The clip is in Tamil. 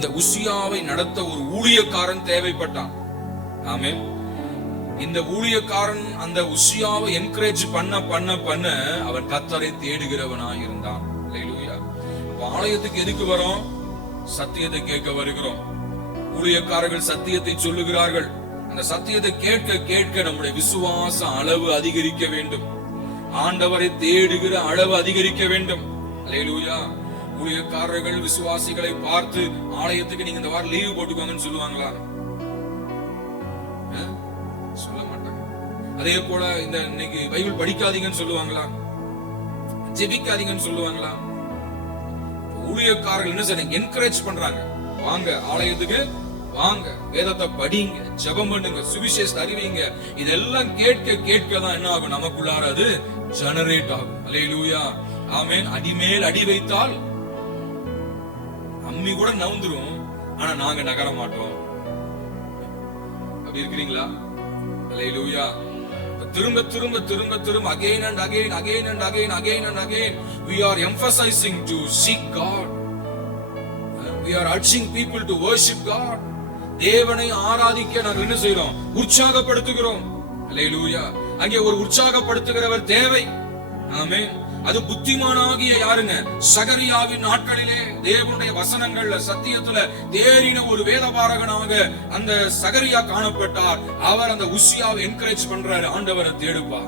இந்த உசியாவை நடத்த ஒரு ஊழியக்காரன் தேவைப்பட்டான். ஆமென். இந்த ஊழியக்காரன் அந்த உசியாவை என்கரேஜ் பண்ண அவன் கர்த்தரை தேடுகிறவனாய் இருந்தான். அல்லேலூயா. ஆலயத்துக்கு எதுக்கு வரோம்? சத்தியத்தை கேட்க வருகிறோம். ஊழியக்காரர்கள் சத்தியத்தை சொல்லுகிறார்கள். அந்த சத்தியத்தை கேட்க கேட்க நம்முடைய விசுவாச அளவு அதிகரிக்க வேண்டும். ஆண்டவரை தேடுகிற அளவு அதிகரிக்க வேண்டும். அல்லேலூயா. ஊழியக்காரர்கள் விசுவாசிகளை பார்த்து ஆலயத்துக்கு நீங்க இந்த வாரம் லீவு போட்டுக்கோங்கன்னு சொல்லுவாங்களா? சொல்ல மாட்டாங்க. அதே போல இந்த இன்னைக்கு பைபிள் படிக்காதீங்கன்னு சொல்லுவாங்களா? ஜெபிக்காதீங்கன்னு சொல்லுவாங்களா? ஊழியக்காரர்கள் என்ன செய்றாங்க? என்கரேஜ் பண்றாங்க. வாங்க ஆலயத்துக்கு வாங்க, வேதத்தை படிங்க, ஜெபம் பண்ணுங்க, சுவிசேஷத்தை அறிவிங்க. இதெல்லாம் கேட்க கேட்க தான் என்ன ஆகும்? நமக்குள்ளார அது ஜெனரேட் ஆகும். அல்லேலூயா. ஆமென். அடிமேல் அடி வைத்தால் அம்மி கூட நவுந்துரும், ஆனா நாங்க நகர மாட்டோம். அப்படி இருக்கிறீங்களா? அல்லேலூயா. திரும்ப திரும்ப திரும்ப திரும்ப again and again again and again again and again we are emphasizing to seek God. We are urging people to worship God. தேவனை ஆராதிக்க நாங்கள் என்ன செய்றோம்? உற்சாகப்படுத்துகிறோம். அல்லேலூயா. அங்கே ஒரு உற்சாகப்படுத்துகிறவர் தேவை. ஆமென். அது புத்திமானாகிய யாருங்க? சகரியாவின் நாட்களிலே தேவனுடைய வசனங்கள்ல சத்தியத்துல தேறின ஒரு வேதபாரகனாக அந்த சகரியா காணப்பட்டார். அவர் அந்த உசியாவை என்கரேஜ் பண்றாரு, ஆண்டவரை தேடுப்பா.